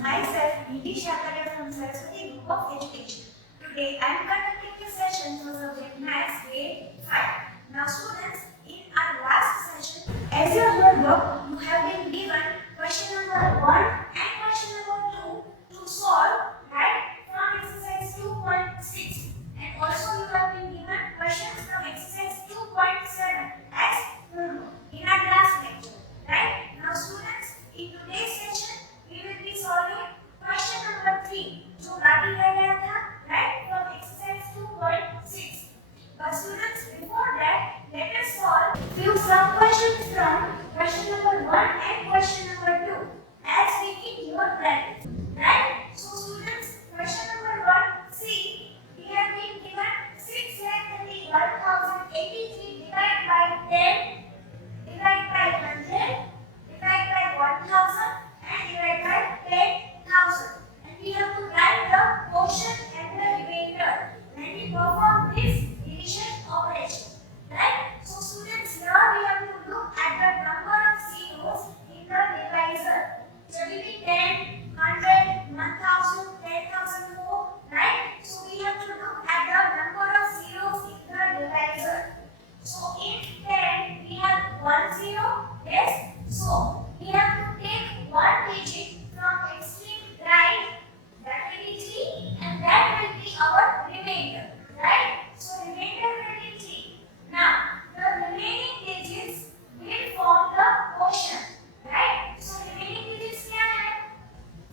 myself, Nidhi Shakara from Saraswati Group of Education. Today I am conducting the session for subject Maths Grade 5. Now students, in our last session, as your homework, you have been given question number 1 and question number 2 to solve, right, from exercise 2.6. And also you have been given questions from exercise 2.7 as homework in our last lecture, right? Now students, in today's session, we will be solving question number 3 जो बाकी रह गया था, right, from exercise 2.6. But students, before that, let us solve few sub questions from question number 1 and question number 2 as we need your practice, right? So students, question number 1, see, we have been given 6,31,083 divided by 10, divided by 100, divided by 1,000 and divided by 10,000. And we have to write the quotient and the remainder when we perform this division operation, right? So students, here we have to look at the number of zeros in the divisor. So it will be 10, 100, 1,000, 10,000 more, right? So we have to look at the number of zeros in the divisor. So in 10 we have 1 zero, yes. So we have to take one digit from extreme right, that will be 3, and that will be our remainder, right? So remainder will be 3. Now the remaining digits will form the quotient, right? So remaining digits क्या है?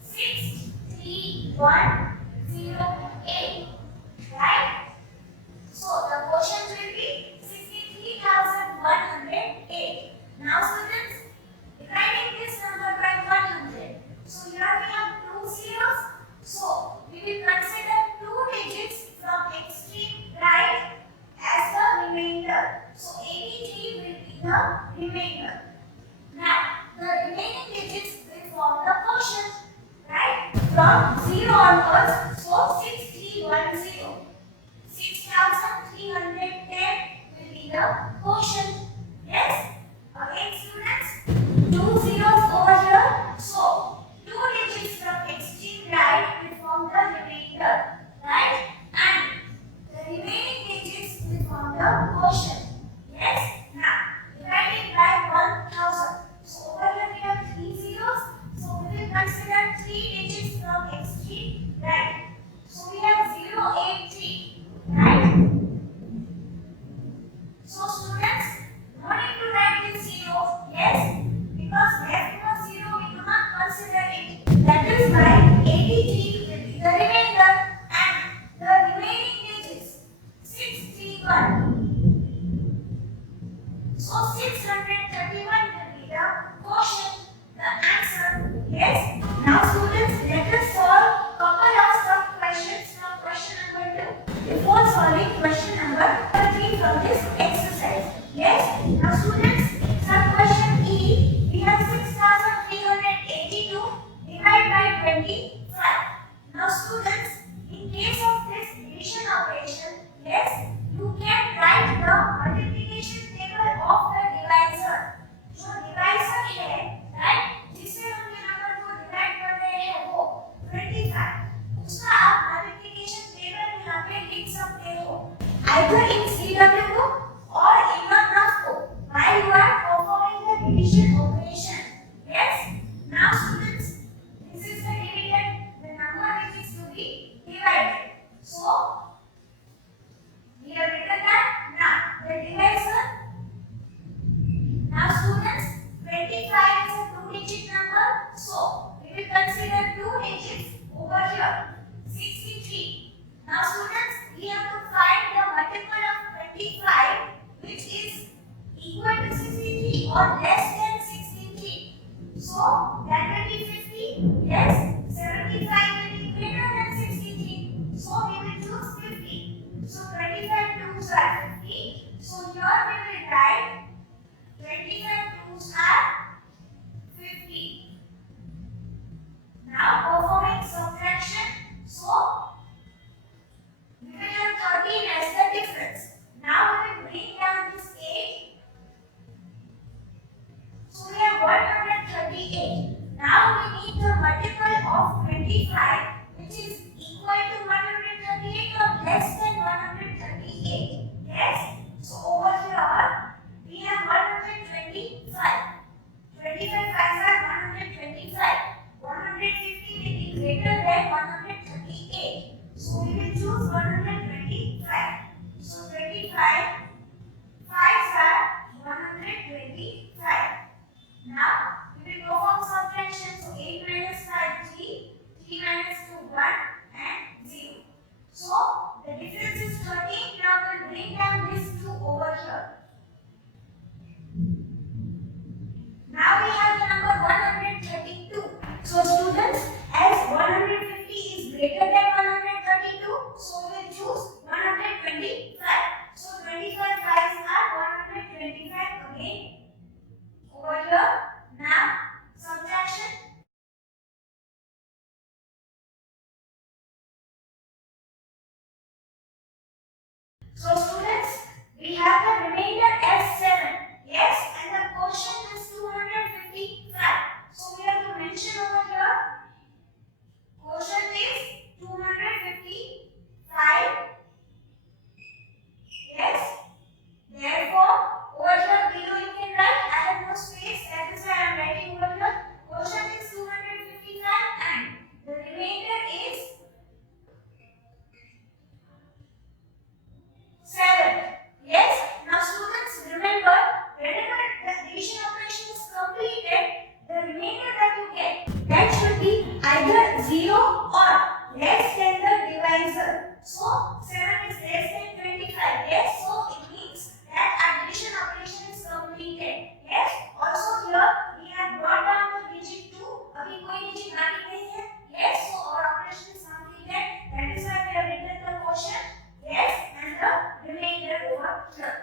6, 3, 1, 0, 8, right? So the quotient will be 63,108. Now students, dividing this number by 100. So here we have 2 zeros. So we will consider 2 digits from extreme right as the remainder. So 83 will be the remainder. Now the remaining digits will form the quotient, right? From 0 onwards, so 6310. 6,310 will be the quotient. Yes? Again students, 2 zeros over here. So 2 digits from extreme right will form the remainder, right? And the remaining digits will form the quotient. Yes? Now, divided by 1,000. So over here we have 3 zeros. So we will consider 3 digits from extreme right. So we have 083. Right? So students, no need to write this 0, yes, because left was 0, we do not consider it. That is why 83 will be the remainder and the remaining digits 631. So 631 will be the quotient, the answer. Yes. Now students, let us solve couple of sub questions from question number 2 before solving question number 3 from this exercise. Yes. Now students, sub question E, we have 6,382 divided by 25. Now students, in case of this division operation, yes, you can write the multiplication table of the divisor. जो divisor है, right, जिससे हमने number को divide कर रहे हैं वो 25, उसका आप मल्टीप्लिकेशन टेबल यहाँ पे लिख सकते हो either in CW or in your notebook while you are performing the division operation. Yes. Now students, this is the dividend, the number which is to be divided. So we have written that. Now the divisor. Now students, 25 is a 2-digit number. So we will consider 2 digits over here. 63. Now students, we have to find the multiple of 25 which is equal to 63 or less than 63. So that will be 50. Yes. 75 will be greater than 63. So we will choose 50. So 25 twos are 50. So here we will write 25 twos are 50. Now performing subtraction. So we will have 13 as the difference. Now we will bring down this 8. So we have 138. Now we need the multiple of 25 which is equal to 138 or less than 138. Yes? So over here we have 125. 25 5s are 125. 150 will be greater than 138. So we will choose 125. So 25 5s are 125. Now we will perform subtraction. So 8 minus 5 3, 3 minus 2 1 and 0. So the difference is 13. Now we will bring down this 2 over here. Now we have the number 132. So students, as 150 is greater than 132, so we will choose 125. So 25 5s are 125 again over here. Now subtraction. So students, we have the remainder as 7. Yes, and the quotient is 255. So we have to mention over here, quotient is 255. Yes, therefore over here below you can write, I have no space, that is why I am writing over here, quotient is 255 and the remainder is 7. Yes. Now students, remember, whenever the division operation is completed, the remainder that you get, that should be either 0 or less than the divisor. So 7 is less than 25. Yes. So it means that our division operation is completed. Yes. Also here we have brought down the digit 2. अभी कोई digit बाकी नहीं है. Yes. So our operation is completed. That is why we have written the quotient. Yes, and the remainder over here.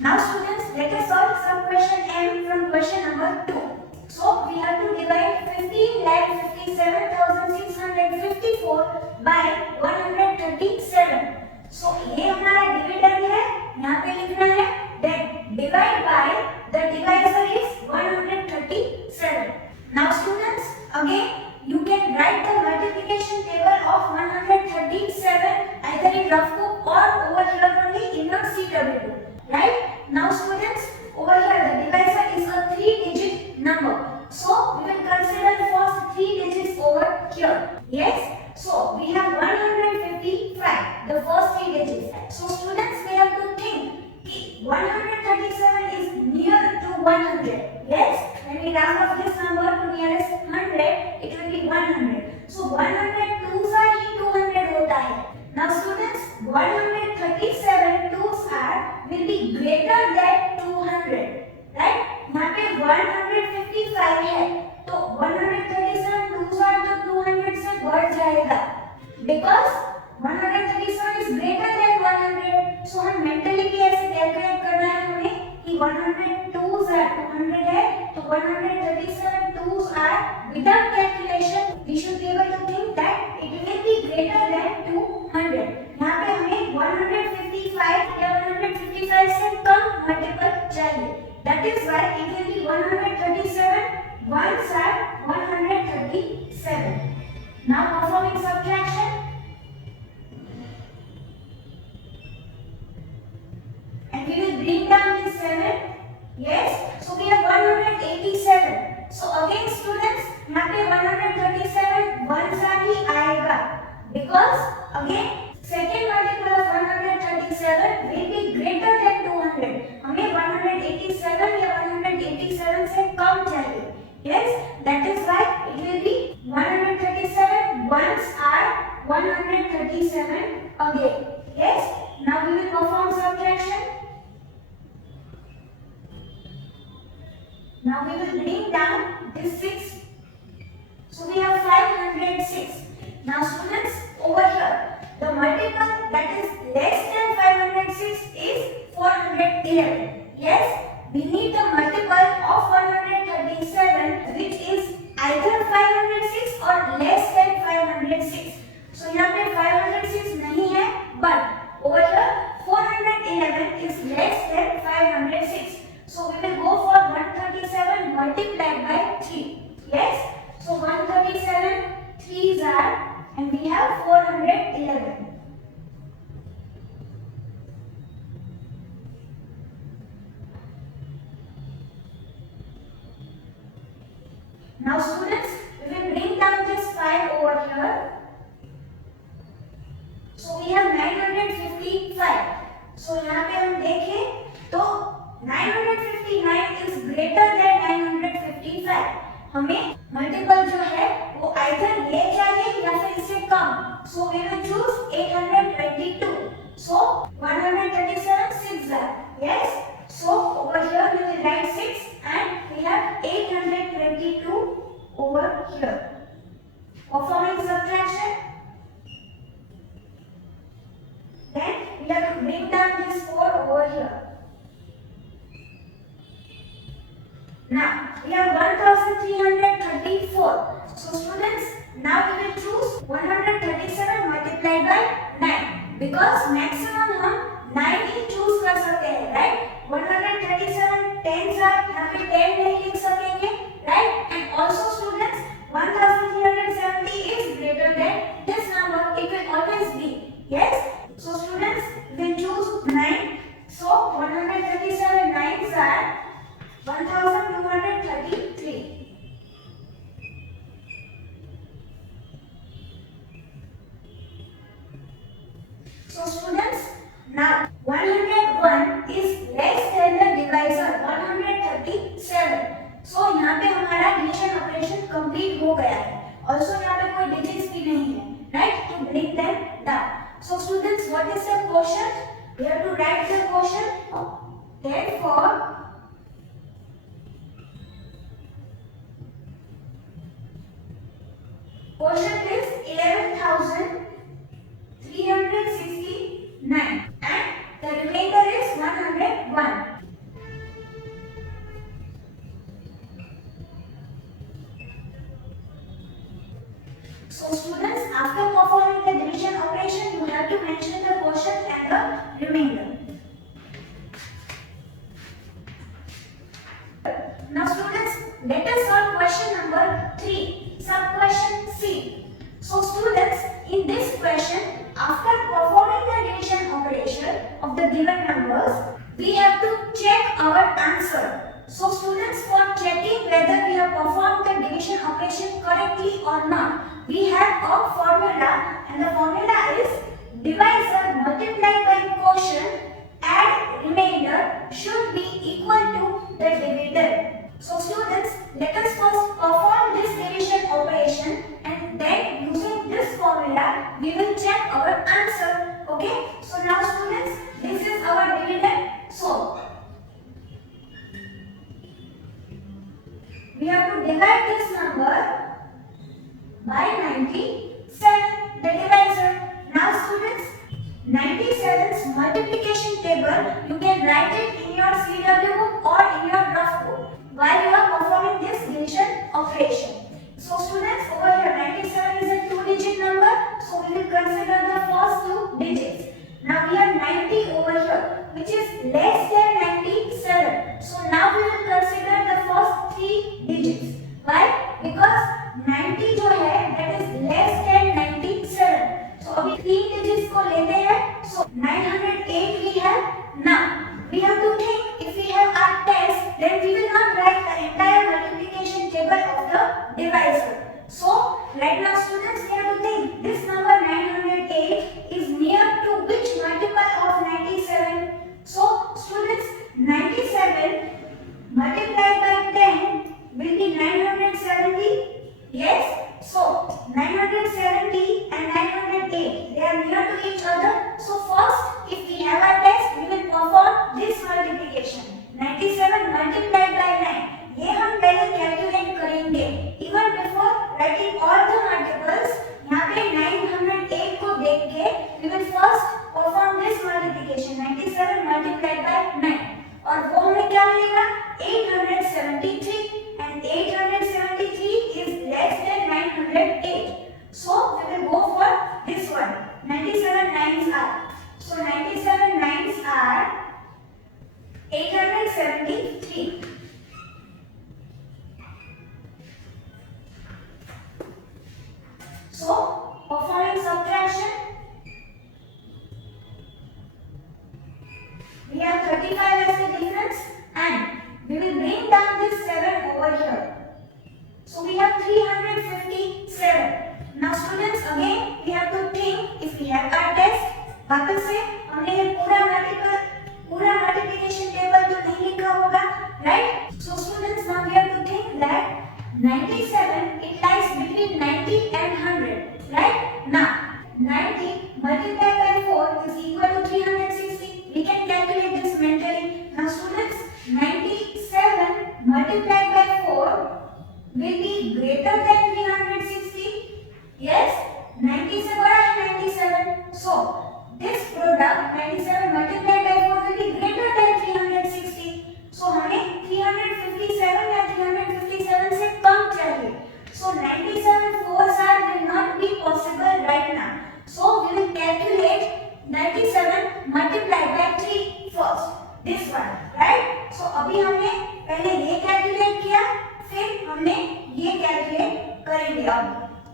Now students, let us solve some question M from question number 2. So we have to divide 15,57,654 by 137. So ये हमारा dividend है, यहाँ पे लिखना है that divide by the divisor is 137. Now students, again you can write the multiplication table of 137 either in rough book or over here only in your CW. Right? Now students, over here the divisor is a 3-digit number. So we will consider first 3 digits over here. Yes? So we have 155, the first 3 digits. So students, we have to think 137 is near to 100. Yes? When we round off this number to nearest 100, it will be 100. So 100 2s are ही 200 होता है. Now students, 137 2s are will be greater than 200. Right? यहाँ पे 155 है, तो 137 2s are तो 200 से बढ़ जाएगा. Because 137 is greater than 100. So हम mentally भी ऐसे कैलकुलेट करना है हमें कि 100 2s are 200 है, तो 137 2s are without calculation we should be able to think that it will be greater than 200. यहाँ पे हमें 155 या 155 से कम मल्टीपल चाहिए. That is why it will be 137 ones are 137. Now performing subtraction. And we will bring down this 7. Yes. So we have 187. So again students, यहाँ पे 137 ones are ही आएगा. Because again second multiple of 137 will be greater than 200. हमें 187 या 187 से कम चाहिए. Yes, that is why it will be 137 ones are 137 again. Yes, now we will perform subtraction. Now we will bring down this 6. So we have 506. Now students, over here the multiple that is less than 506 is 411. Yes, we need the multiple of 137 which is either 506 or less than 506. So यहाँ पे 506 नहीं है, but over here 411 is less than 506. So we will go for 137 multiplied by 3. Yes. and we have 411. Now students, we will bring down this 5 over here. So we have 955. So यहाँ पे हम देखें तो 959 is greater than 955. हमें multiple जो है वो either ये चाहिए या फिर इससे कम. So we will choose 822. So 137 6 are. Yes. So over here we will write 6 and we have 822 over here. Performing subtraction. Then we have to bring down this 4 over here. Now we have 1334. So students, now we will choose 137 multiplied by 9 because maximum हम 9 ही choose कर सकते हैं, right? 137 tens are यहाँ पे 10 नहीं लिख सकेंगे, right? And also students, 1370 is greater than this number. It will always be, yes. So students, we will choose 9. So 137 nines are 1233. So students, now 101 is less than the divisor 137. So यहाँ पे हमारा division operation complete हो गया है. Also यहाँ पे कोई digits भी नहीं है, right? To bring them down. So students, what is the quotient? We have to write the quotient. Therefore, quotient is 11,369 and the remainder is 101. So students, after performing the division operation, you have to mention the quotient and the remainder. Now students, let us solve question number 3, sub question C. So students, in this question, after performing the division operation of the given numbers, we have to check our answer. So students, for checking whether we have performed the division operation correctly or not, we have a formula, and the formula is divisor multiplied by quotient add remainder should be equal to the dividend. So students, let us first perform this division operation and then using this formula we will check our answer. Okay, so now students, this is our dividend. So we have to divide this number by 97, the divisor. Now students, 97's multiplication table, you can write it in your CW book or in your rough book while you are performing this division operation. So students, over here 97 is a 2-digit number, so we will consider the first 2 digits. Now we have 90 over here, which is less than 97. So now we will consider the first 3 digits. Why? Because 90 जो है that is less than 97. So अभी 3 digits को लेते हैं. So 908 we have. Now we have to think, if we have our test, then we will not write the entire multiplication table of the divisor. So right now students, we have to think this number 908 is near to which multiple of 97. So students, 97 multiplied by 10 will be 970. Yes. So 970 and 908, they are near to each other. So first, if we have a test, we will perform this multiplication. 97 multiplied by 9. ये हम पहले calculate करेंगे. Even before writing all the multiples, यहाँ पे 9 we have 357. Now students, again we have to think if we have our test. वापस से हमने ये पूरा multiplication table तो नहीं लिखा होगा, right? So students, now we have to think that 97 it lies between 90 and 100, right? Now 90 multiplied by 4 is equal to 360. We can calculate this mentally. Now students, 97 multiplied by 4 will be greater than 360. Yes, 90 से बड़ा है 97. So this product 97 multiplied by 4 will be greater than 360. So हमें 357 या 357 से कम चाहिए. So 97 fours are will not be possible right now. So we will calculate 97 multiplied by 3 first. This one, right? So अभी हमने पहले ये calculate किया, फिर हमने ये calculate करेंगे अब.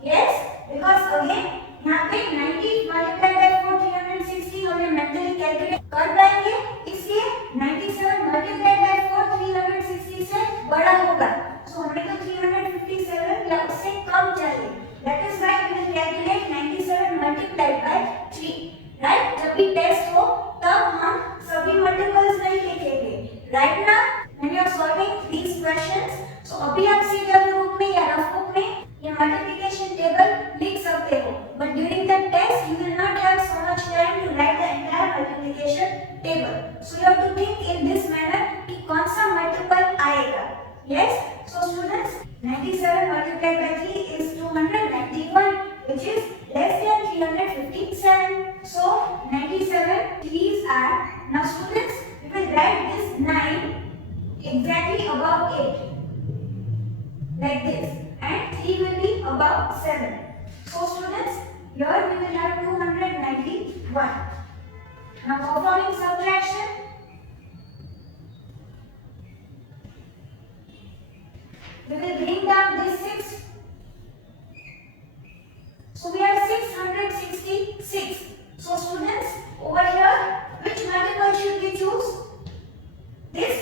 Yes, because again यहाँ पे 90 multiplied by 4 360 हमने mentally calculate कर पाएंगे, इसलिए 97 multiplied by 4 360 से बड़ा होगा. So हमें तो 357 या उससे कम चाहिए. That is why we will calculate 97 multiplied by 3. Right? जब भी टेस्ट हो तब हम सभी मल्टीपल्स नहीं लिखेंगे. Right now, when you are solving these questions, so अभी आप CW बुक में या रफ बुक में ये multiplication table लिख सकते हो. But during the test, you will not have so much time to write the entire multiplication table. So you have to think in this manner कि कौन सा multiple आएगा. Yes? So students, 97 multiplied by 3 is 291, which is less than 357. So 97 3's are. Now students, we will write this 9 exactly above 8, like this, and 3 will be above 7. So students, here we will have 291. Now performing subtraction, we will bring down this 6. So we have 666. So students, over here, which multiple should we choose? This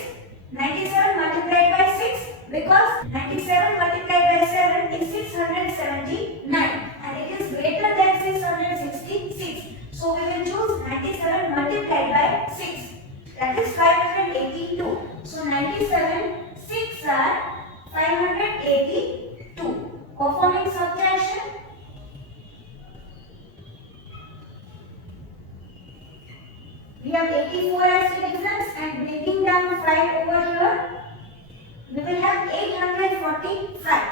97 multiplied by 6, because 97 multiplied by 7 is 679 and it is greater than 666. So we will choose 97 multiplied by 6, that is 582. So 97 6 are 582. Performing subtraction, we have 84 as the difference and breaking down 5 over here, we will have 845.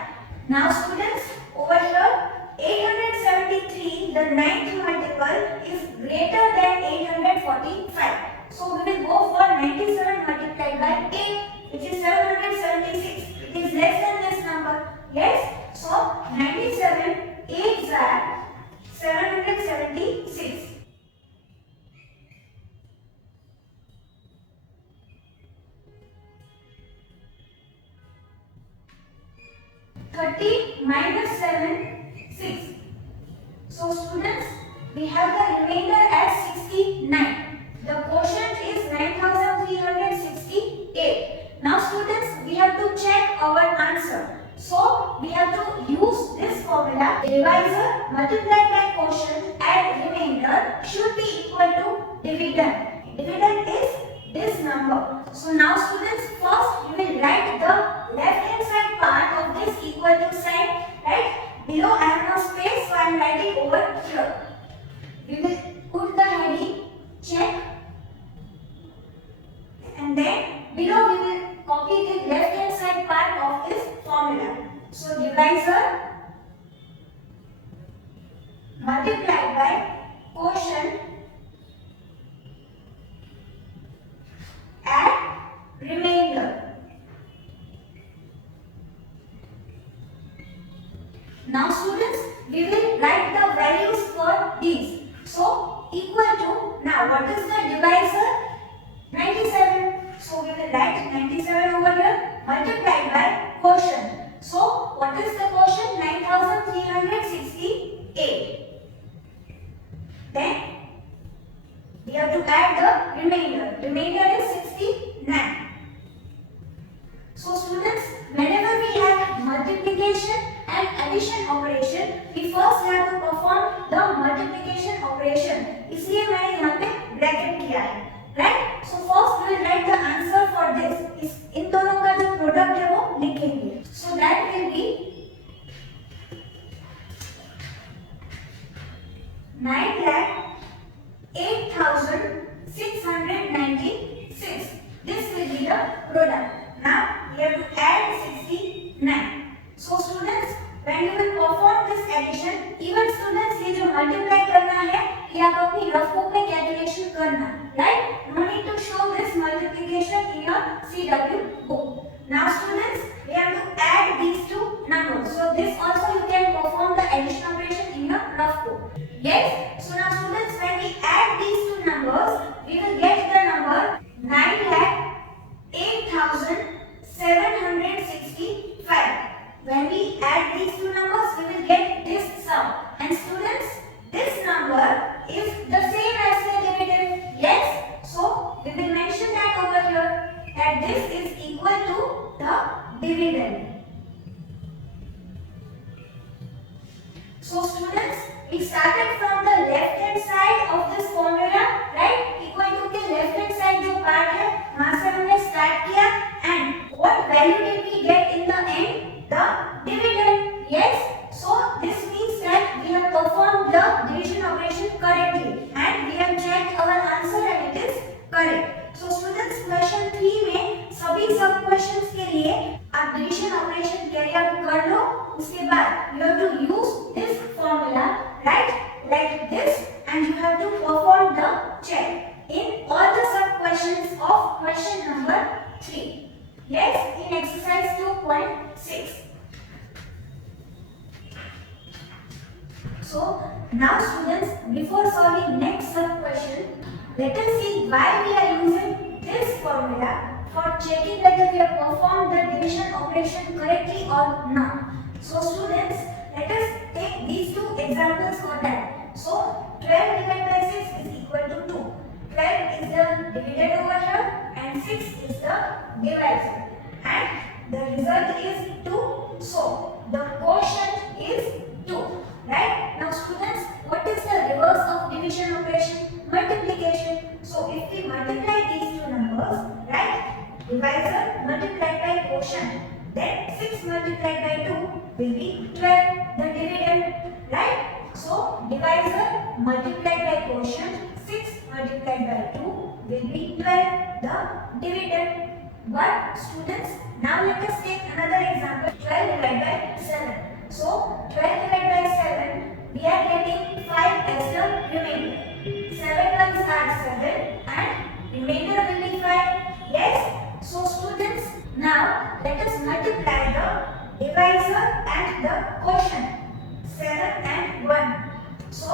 Now students, over here 873, the ninth multiple is greater than 845. So we will go for 97 multiplied by 8, which is 776. It is less than this number. Yes? So 97 8s are 776. 30 minus 7, 6. So students, we have the remainder as 69. The quotient is 9368. Now students, we have to check our answer. So we have to use this formula. Divisor multiplied by quotient and remainder should be equal to dividend. Dividend is this number. So now students, first we will write the left hand side part of this equal to sign, right? Below I have no space, so I am writing over here. We will put the heading check, and then below we will copy the left hand side part of this formula. So divisor multiplied by quotient and remainder. Now students, we will write the values for these. So equal to, now what is the divisor? 97. So we will write 97 over here multiplied by quotient. So what is the quotient? 9368. Then we have to add the remainder. Remainder is 69. So students, whenever we have multiplication addition operation, we first have to perform the multiplication operation. इसलिए मैंने यहाँ पे bracket किया है, right? So first we will write the answer for this. इन दोनों का जो product है वो लिखेंगे. So that will be 9,08,696. This will be the product. Now we have to add 69. So students, when you will perform this addition, even students ये जो multiply करना है ये आप अपनी रफ बुक में कैलकुलेशन करना, right? No need to show this multiplication in your CW book. Now students, we have to add these two numbers. So this also you can perform the addition operation in your rough book. Yes. So now students, when we add these two numbers, we will get the number 9,08,765. When we add these two numbers, we will get this sum. And students, this number is the same as the dividend. Yes. So we will mention that over here that this is equal to the dividend. So students, we started from the left hand side of this formula, right? Equal to the left hand side जो part है वहाँ से हमने start किया and what value did we get in the end? The dividend. Yes. So this means that we have performed the division operation correctly and we have checked our answer and it is correct. So students, question 3 में सभी सब questions के लिए आप division operation carry out कर लो. उसके बाद you have to use this formula, right, like this, and you have to perform the check in all the sub questions of question number 3. Yes, in exercise 2.6. So now students, before solving next sub question, let us see why we are using this formula for checking whether we have performed the division operation correctly or not. So students, let us take these two examples for that. So 12 divided by 6 is equal to 2. 12 is the dividend over here and 6 is the divisor. And the result is 2. So the quotient is 2. Right? Now students, what is the reverse of division operation? Multiplication. So if we multiply these two numbers, right? Divisor multiplied by quotient. Then 6 multiplied by 2 will be 12, the dividend, right? So divisor multiplied by quotient, 6 multiplied by 2 will be 12, the dividend. But students, now let us take another example, 12 divided by 7. So 12 divided by 7, we are getting 5 as the remainder. 7 ones are 7 and remainder will be 5. Yes? So students, now let us multiply the divisor and the quotient. 7 and 1. So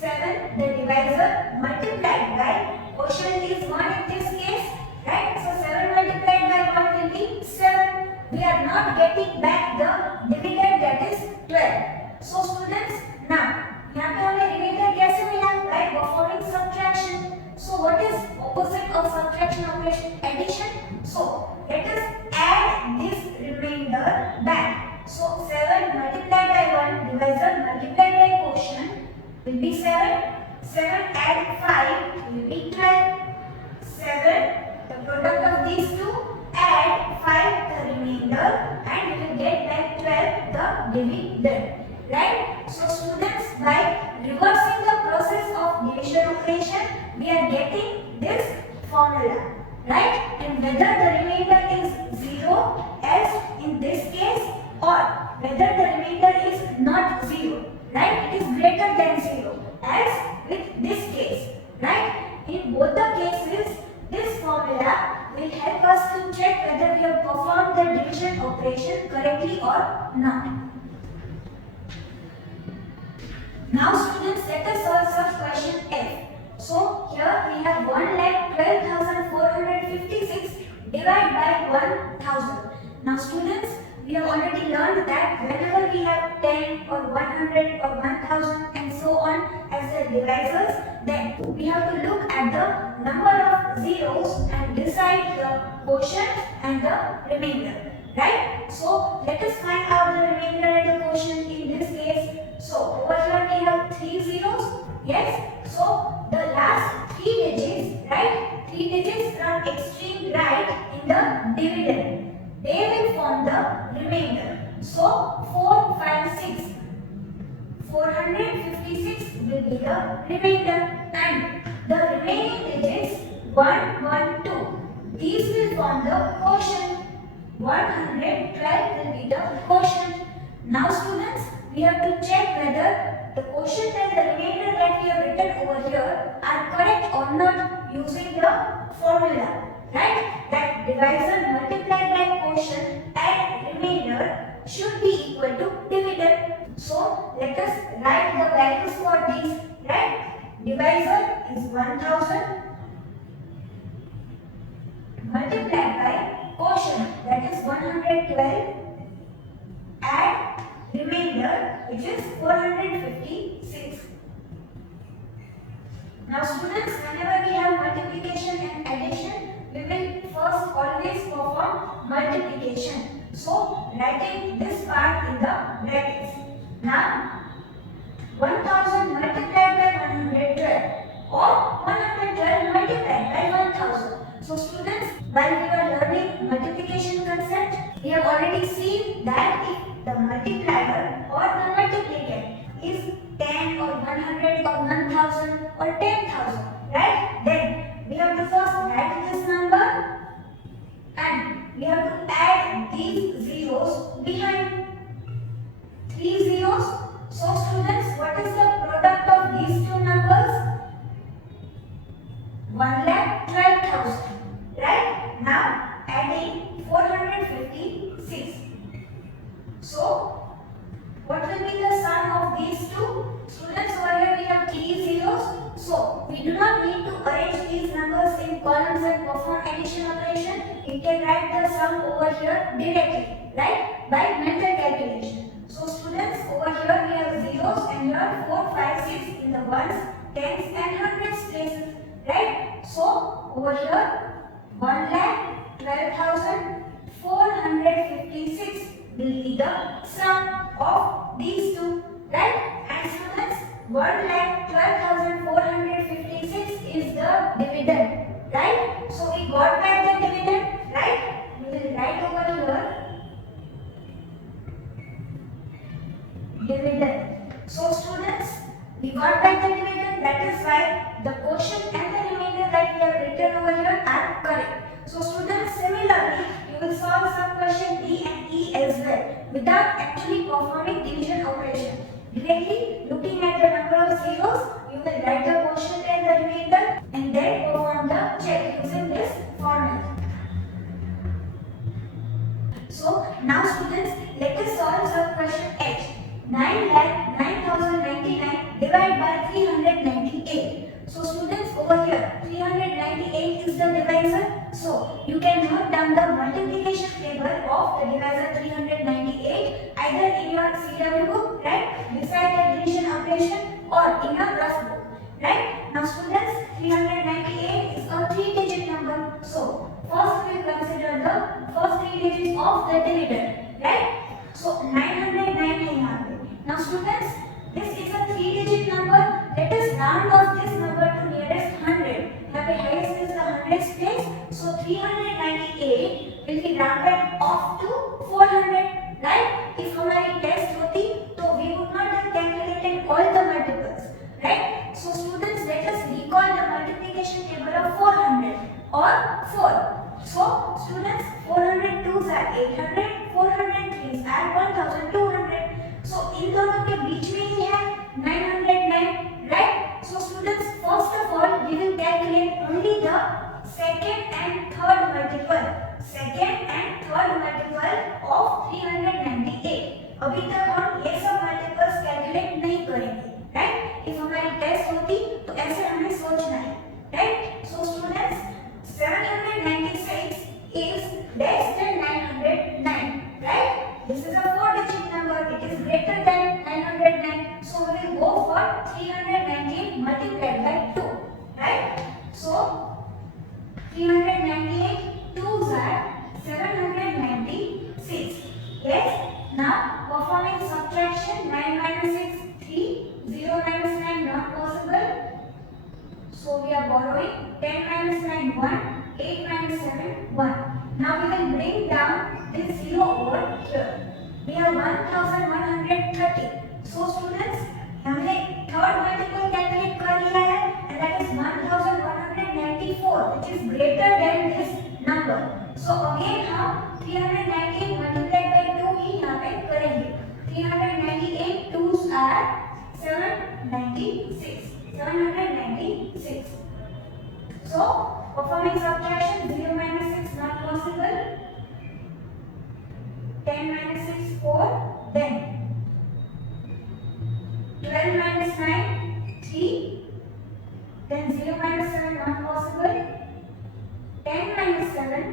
7 the divisor multiplied by quotient is 1 in this case, right? So 7 multiplied by 1 will be 7. We are not getting back the dividend, that is 12. So students, now यहाँ पे हमें remainder कैसे मिला? By performing subtraction. So what is opposite of subtraction operation? Addition. So let us add this remainder back. So 7 multiplied by 1 divisor multiplied by quotient will be 7. 7 add 5 will be 12. 7, the product of these two, add 5 the remainder and we will get back 12 the dividend. Right? So students, by reversing the process of division operation, we are getting this formula. Right? And whether the remainder is 0 as in this case or whether the remainder is not 0. Right? It is greater than 0 as with this case. Right? In both the cases, this formula will help us to check whether we have performed the division operation correctly or not. Now students, let us solve some question F. So here we have 1,12,456 divided by 1,000. Now students, we have already learned that whenever we have 10 or 100 or 1,000 and so on as the divisors, then we have to look at the number of zeros and decide the quotient and the remainder. Right? So let us find out the remainder and the quotient. 456 will be the remainder, and the remaining digits 1, 1, 2. These will form the quotient. 112 will be the quotient. Now students, we have to check whether the quotient and the remainder that we have written over here are correct or not using the formula. Right? That divisor multiplied by quotient and remainder should be equal to dividend. So let us write the values for these. Right? Divisor is 1000 multiplied by quotient, that is 112, and remainder, which is 456. Now students, whenever we have multiplication and addition, we will first always perform multiplication. So writing this part in the brackets. Now 1000 multiplied by 112 or 112 multiplied by 1000. So students, while we were learning multiplication concept, we have already seen that if the multiplier or the multiplicand is 10 or 100 or 1000 or 10,000, right? Then we have to first write this number and we have to add these zeros behind. 3 zeros. So students, what is the product of these two numbers? 1,12,000. Right? Now adding 456. So what will be the sum of these two? Students, over here we have 3 zeros. So we do not need to arrange these numbers in columns and perform addition operation. We can write the sum over here directly, right? By mental calculation. So students, over here we have zeros and here 4, 5, 6 in the ones, tens and hundreds places, right? So over here 1,12,456 will be the sum of these two, right? And students, 1,12,456 is the dividend, right? So we got back the dividend, right? We will write over here dividend. So students, we got back the dividend. That is why the quotient and the remainder that we have written over here are correct. So students, similarly, you will solve some question D and E as well without actually performing division operation. Directly looking at the number of zeros, you will write the quotient and the remainder and then perform the check using this formula. So now students, let us solve some question H. 9,09,099 divided by 398. So students, over here 398 is the divisor. So you can note down the multiplication table of the divisor 398 either in your CW book, right, beside the division operation, or in your rough book, right? Now students, 398 is a 3-digit number. So first we will consider the first 3 digits of the dividend, right? So 909 है यहाँ पे. Now students, this is a 3-digit number. Let us round off this number to nearest 100. यहाँ पे highest is the 100th place. So 398 will be rounded off to 400. Right? If हमारी test होती तो we would not have calculated all the multiples. Right? So students, let us recall the multiplication table of 400 or 4. So students, 402s are 800, 403s are 1200. So इन दोनों के बीच में ही है 909, right? So students, first of all we will calculate only the second and third multiple. Second and third multiple of 398. अभी तक हम ये सब multiples calculate नहीं करेंगे, right? If हमारी टेस्ट होती तो ऐसे हमें सोचना है, right? So students, 796 is less than 909, right? This is a 4-digit number. It is greater than 909. So we will go for 398 multiplied by 2, right? So 398 2s are 796. Yes. Now performing subtraction, 9 minus 6 3, 0 minus 9 not possible. So we are borrowing 10 minus 9 1, 8 minus 7 1. Now we will bring down this 0 over here. We have 1130. So students, So again हम 398 multiplied by 2 ही यहाँ पे करेंगे. 398 2s are 796. 796. So performing subtraction, 0 minus 6 not possible. 10 minus 6 4. Then 12 minus 9 3. Then 0 minus 7 not possible. 10 minus 7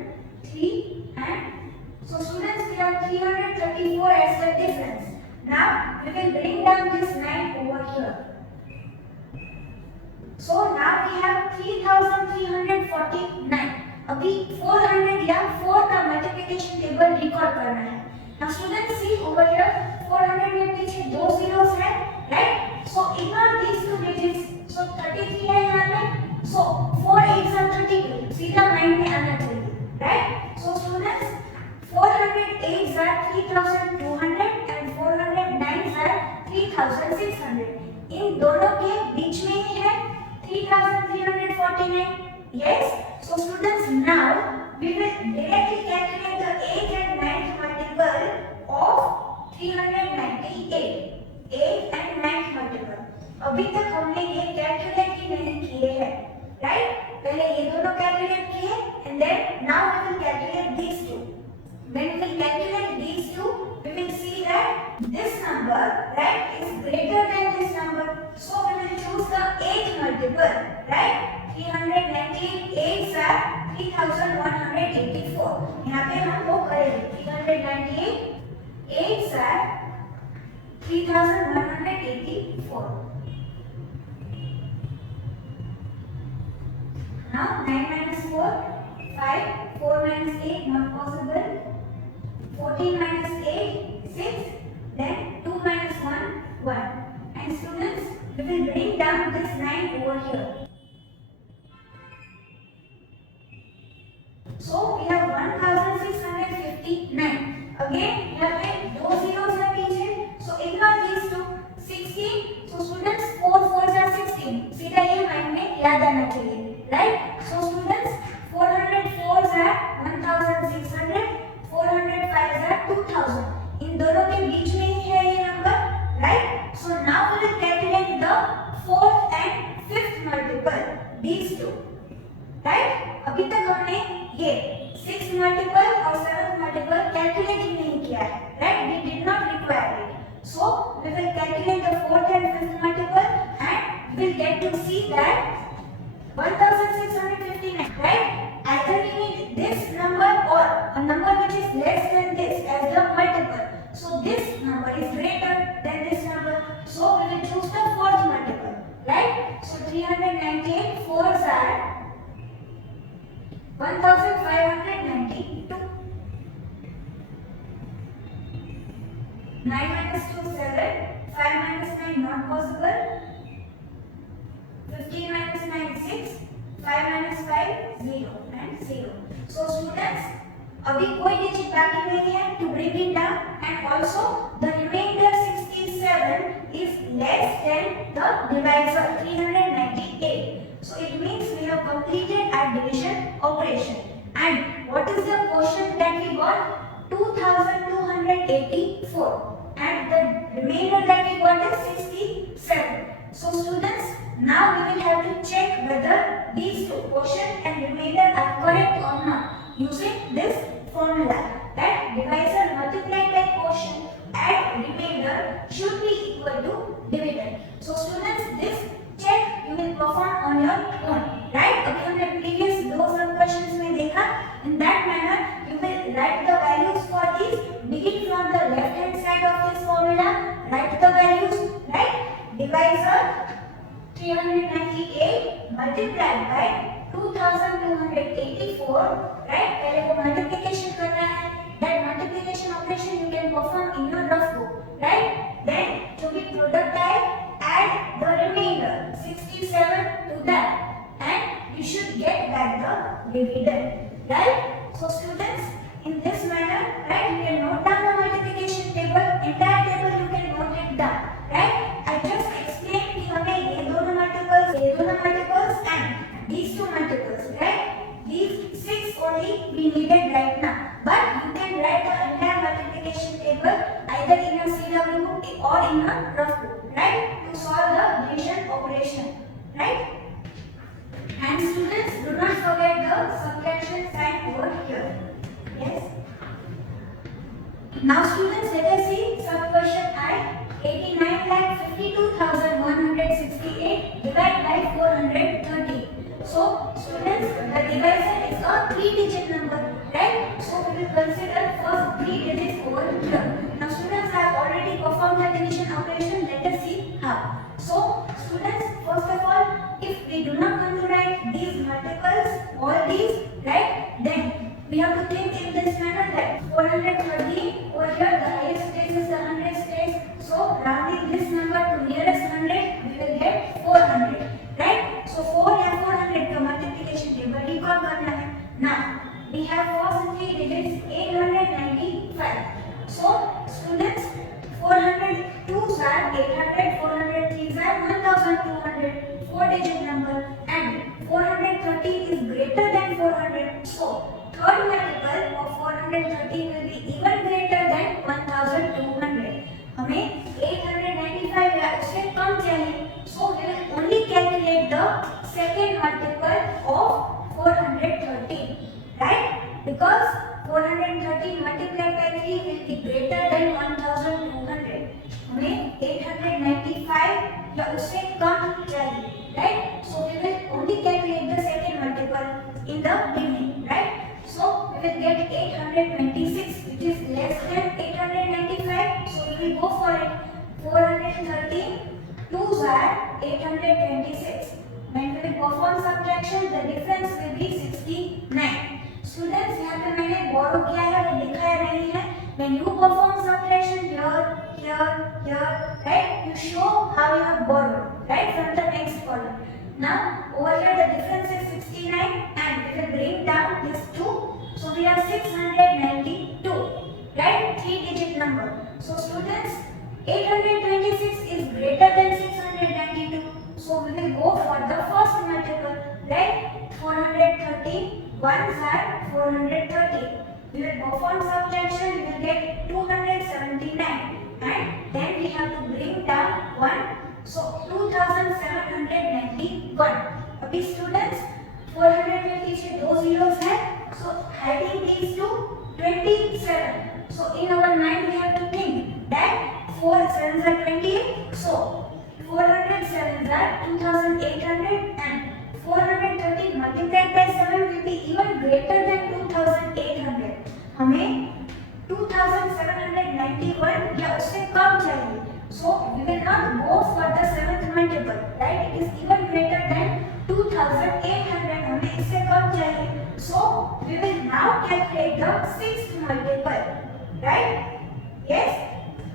3. And so students, we have 334 as the difference. Now we will bring down this 9 over here. So now we have 3349. अभी 400 या 4 का multiplication table record करना है. Now students see over here 400 में पीछे 2 zeros है, right? So ignore these two digits. So 33 है यहाँ पे. So 4 8s are 32. सीधा माइंड में आना चाहिए, right? So students 408s are 3200 and 409s are 3600. इन दोनों के बीच में ही है 3349. Yes. So students, now we will directly calculate the 8th and 9th multiple of 398. 8th and 9th multiple. अभी तक हमने ये कैलकुलेट ही नहीं किए हैं, right? पहले ये दोनों कैलकुलेट किए and then now we will calculate these two. When we calculate these two, we will see that this number, right, is greater than this number. So we will choose the 8th multiple, right? 398 8s are 3184. यहाँ पे हम वो करेंगे 398 8s are 3184. Now 9 minus 4 5. 4 minus 8 not possible. 14 minus 8 6. Then 2 minus 1 1. And students, we will bring down this 9 over here. So we have 1659. Again यहाँ पे 2 zeros है पीछे. So ignore these two. 16. So students 4 4s are 16. सीधा ये mind में याद आना चाहिए, right? So students 404s are 1600. 405s are 2000. इन दोनों के बीच में ही है ये number, right? So now we will calculate the 4th and 5th multiple. These two, right? अभी तक हमने ये 6th multiple और 7th multiple calculate ही नहीं किया है, right? We did not require it. So we will calculate the 4th and 5th multiple and we will get to see that 1659, right? Either we need this number or a number which is less than this as the multiple. So this number is greater than this number. So we will choose the 4th multiple, right? So 398 4s are 1592. 9 minus 2 7. 5 minus 9 not possible. 15 minus 9 6. 5 minus 5 0 and 0. So students, अभी कोई digit बाकी नहीं है to bring it down and also the remainder 67 is less than the divisor 398. So it means we have completed our division operation. And what is the quotient that we got? 2284. And the remainder that we got is 67. So students, now we will have to check whether these two quotient and remainder are correct or not using this formula that divisor multiplied by quotient and remainder should be equal to dividend. So students, this check you will perform on your own, right? अभी हमने previous दो sum questions में देखा. In that manner, you will write the values for these. Begin from the left hand side of this formula. Write the values, right? Divisor 398 multiplied by 2284, right? पहले को multiplication करना है. That multiplication operation you can perform in your rough book, right? Then जो भी product आए, add the remainder 67 to that, and you should get back the dividend, right? So students, in this manner, right, you can note down the multiplication table. Entire table you can note it down, right? I just explained कि हमें ये दोनों multiples and these two multiples, right? These 6 only we needed right rough code, right? To solve the division operation, right? And students, do not forget the subtraction sign over here. Yes. Now students, let us see sub question I. 89,52,168 divided by 430. So students, the divisor is a 3-digit number, right? So we will consider first 3 digits over here. Now students have already performed the division operation. Let us see how. So students, first of all, if we do not want to write these multiples, all these, right, then we have to think in this manner that 430 over here, the highest place is the 100th place. So rounding this number to nearest 100, we will get 400, right? So 4 and 400 का multiplication table recall करना है. Now we have first 3 digits 895. So students, 402s are 800, 403s are 1200, 4-digit number, and 430 is greater than 400. So third multiple of 430 will be even greater than 1200. हमें 895 या उससे कम चाहिए. So we will only calculate the second multiple of 430, right? Because 430 multiplied by 3 will be greater than 1200. हमें 895 या उससे कम चाहिए, right? So we will only calculate the second multiple in the beginning, right? So we will get 826, which is less than 895. So we will go for it. 430 2s are 826. When we will perform subtraction, the difference will be 69. Students, यहाँ पे मैंने borrow किया है, वो दिखाया नहीं है. When you perform subtraction here, right, you show how you have borrowed, right, from the next column. Now over here the difference is 69, and we will bring down this 2. So we have 692, right? 3-digit number. So students, 826 is greater than 692. So we will go for the first multiple, right? 430 ones are 430. We will perform subtraction. We will get 279, and then we have to bring down 1. So 2791. अभी students, 400 में पीछे 2 zeros हैं. So adding these two, 27. So in our mind we have to think that 4 sevens are 28. So 400 sevens are 2800, and 430 multiplied by 7 will be even greater than 2800. हमें 2791 या उससे कम चाहिए. So we will not go for the 7th multiple, right? It is even greater than 2800. हमें इससे कम चाहिए. So we will now calculate the 6th multiple, right? Yes.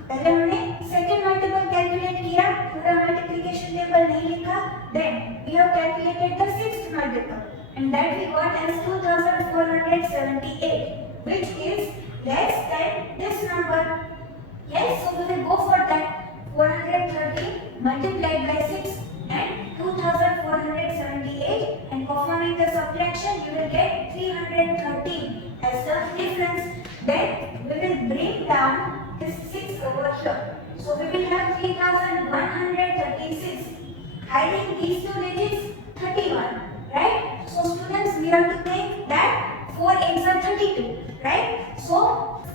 पहले हमने second multiple calculate किया, पूरा multiplication table नहीं लिखा. Then we have calculated the 6th multiple, and that we got as 2478, which is less than this number. Yes. So we will go for that. 430 multiplied by 6 and 2478, and performing the subtraction you will get 313 as the difference. Then we will bring down this 6 over here. So we will have 3136. Hiding these two digits, 31, right? So students, we have to think that 4 eggs are 32, right? So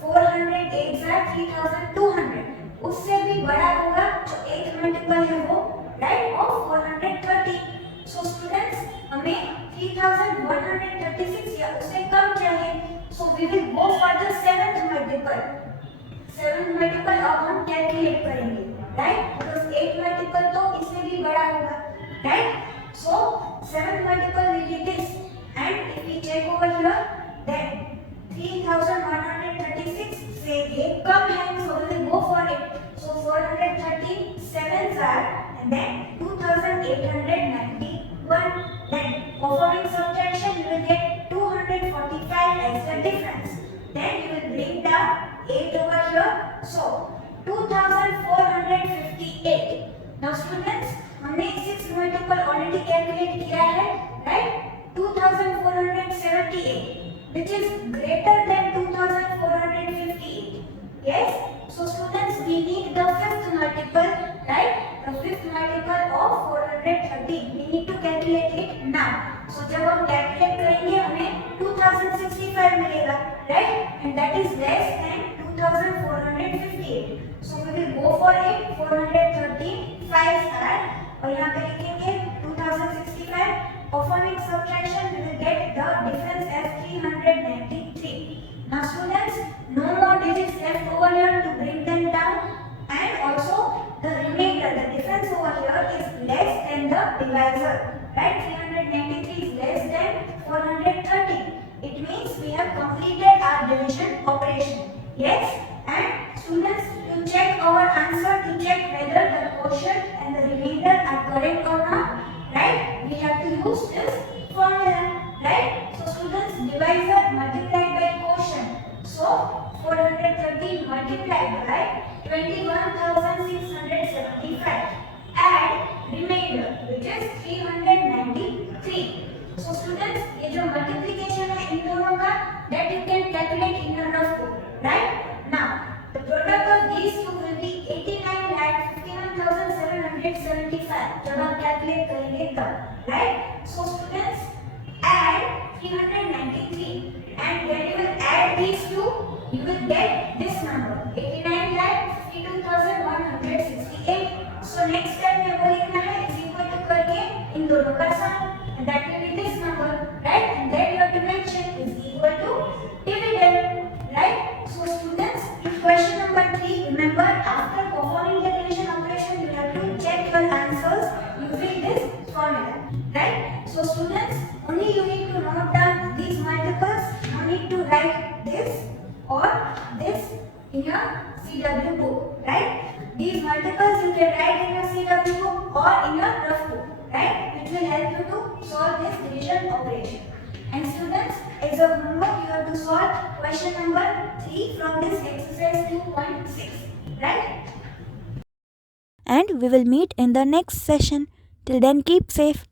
400 eggs are 3200. उससे भी बड़ा होगा जो 8th multiple है वो, right, of 430. So students, हमें 3136 या उससे कम चाहिए. So we will go for the 7th multiple. 7th multiple अब हम calculate करेंगे, right? Because 8th multiple तो इससे भी बड़ा होगा, right? So 7th multiple will be this, and if we check over here, then 3136 से ये कम है, so we will go for it. So 430 sevens are, and then 2891. Then performing subtraction, you will get 245 as the difference. Then you will bring down 8 over here. So 2458. Now students, हमने 6 multiple already calculate किया है, right? 2478, which is greater than 2458. Yes. So students, we need the 5th multiple 413 5 are और यहाँ पे लिखेंगे 2065. Performing subtraction we will get the difference as 393. Now students, no more digits left over here to bring them down, and also the remainder, the difference over here is less than the divisor, right? 393 is less than 430. It means we have completed our division operation. Yes, and students, to check our answer, to check whether the quotient and the remainder are correct or not, right? We have to use this formula, right? So students, divisor multiplied by quotient. So 430 multiplied by 21,675 and remainder which is 393. So students, ये जो multiplication है इन दोनों का, that you can calculate in your notebook, right? Now the product of these two will be 89,51,775 जब आप calculate करेंगे तब, right? So students, add 393 and when you will add these two, you will get this number 89,52,168. So next step में वो लिखना है is equal to करके इन दोनों का sum, and that will be this number, right? And then you have to mention is equal to dividend, right? So students, in question number 3, remember after performing the division operation you have to check your answers using this formula, right? So students, only you need to note down these multiples, no need to write this or this in your CW book, right? These multiples you can write in your CW book or in your rough book, right? Which will help you to solve this division operation. And students, as a homework, you have to solve question number 3 from this exercise 2.6, right? And we will meet in the next session. Till then, keep safe.